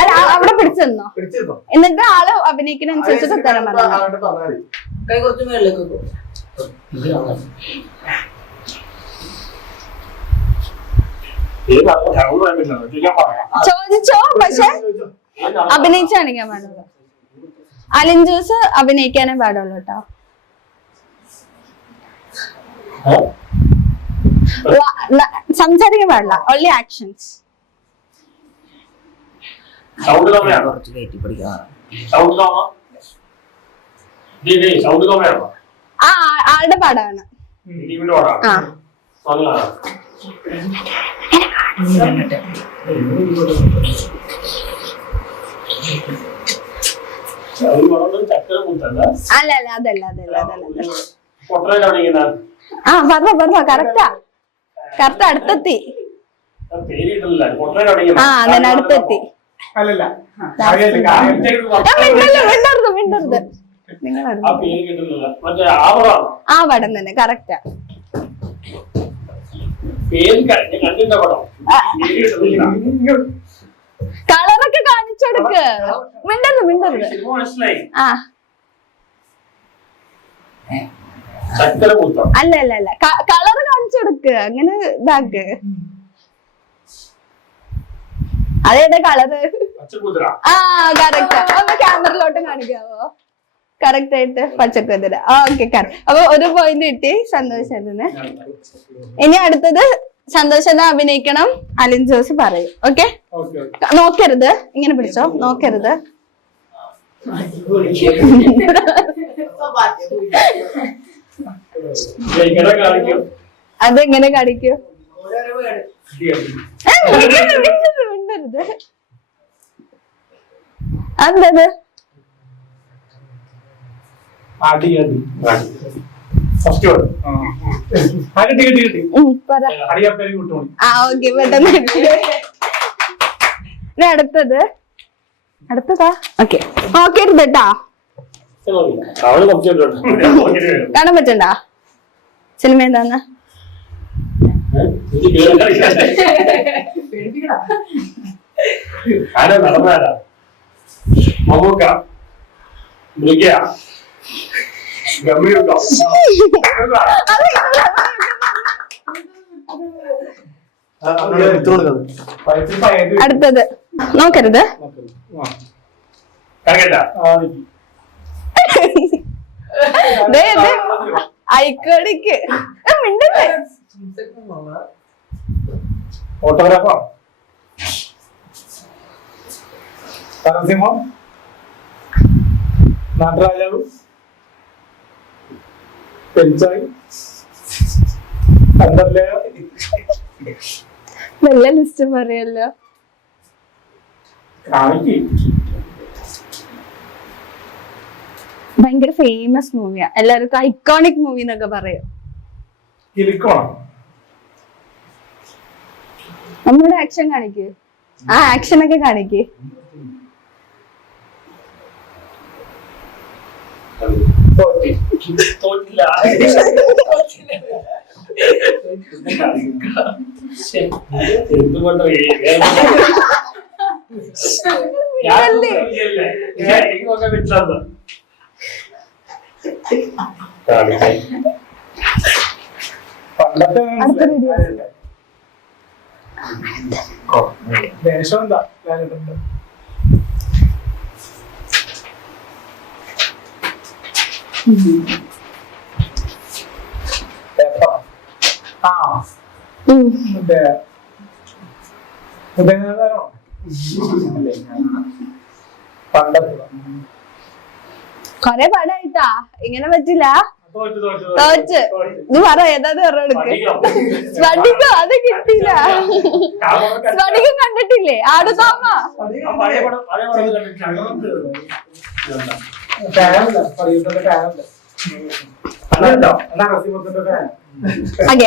അല്ല അവിടെ പിടിച്ചെന്നോ എന്നിട്ട് ആള് അഭിനയിക്കുന്നനുസരിച്ചിട്ട് ഉത്തരം പറഞ്ഞു. കൈ കുറച്ച് മേളിലേക്ക് ചോദിച്ചോ, പക്ഷെ അഭിനയിച്ച് കാണിക്കാൻ പാടുള്ളൂ. അലിൻ ജോസ് അഭിനയിക്കാനേ പാടുള്ളൂ കേട്ടോ. സംസാരിക്കാൻ പാടില്ല, ഓൺലി ആക്ഷൻസ്. കുറച്ച് കയറ്റി പിടിക്കാം. ആ ആളുടെ പാടാണ്. ആ അല്ല അല്ല അതല്ല അതല്ല അതല്ല. ആ പറഞ്ഞോ കറക്റ്റാ, കറക്റ്റ് അടുത്തെത്തി. ആ അതന്നെ അടുത്തെത്തി. മിണ്ടരുത് നിങ്ങൾ ആ പടം തന്നെ കറക്റ്റാ. കളറൊക്കെ കാണിച്ചെടുക്ക്. മിണ്ടരുത്. ആ അല്ല അല്ല അല്ല കളറ് കാണിച്ചെടുക്ക്, അങ്ങനെ ഇതാക്ക്. അതേതാ കളറ്? ആ കറക്റ്റ്. ഒന്ന് ക്യാമറയിലോട്ട് കാണിക്കാവോ? കറക്റ്റ് ആയിട്ട് പച്ചക്കുതിര. ഓക്കെ അപ്പൊ ഒരു പോയിന്റ് കിട്ടി സന്തോഷത്തിന്. ഇനി അടുത്തത് സന്തോഷനെ അഭിനയിക്കണം, അലിൻ ജോസ് പറയും. ഓക്കെ നോക്കരുത്, ഇങ്ങനെ പിടിച്ചോ, നോക്കരുത്. അതെങ്ങനെ കാണിക്കൂ? മിണ്ടരുത്. അതെന്തത്? അടുത്തത് അടുത്തതാ. ഓക്കെ നോക്കരുത് കേട്ടാ. കാണാൻ പറ്റണ്ട സിനിമ എന്താന്ന്? അടുത്തത് നോക്കരുത്. ഐക്കോണിക്ക് മിണ്ടല്ലേ. ഫോട്ടോഗ്രാഫർ നരസിംഹം നടരാജാവ് പെൻചായി നല്ല ലിസ്റ്റ് പറയല്ലോ. ഭയങ്കര ഫേമസ് മൂവിയാ, എല്ലാവർക്കും ഐക്കോണിക് മൂവി എന്നൊക്കെ പറയും. നമ്മുടെ ആക്ഷൻ കാണിക്ക്, ആ ആക്ഷൻ ഒക്കെ കാണിക്ക്. ദേശം എന്താ കൊറേ പടായിട്ടാ, ഇങ്ങനെ പറ്റില്ല. തോറ്റ് നീ പറ ഏതാന്ന് പറഞ്ഞെടുക്ക്. സ്ഫടികം അത് കിട്ടിയില്ല. സ്ഫടികം കണ്ടിട്ടില്ലേ? ആടുതാമ ഓക്കെ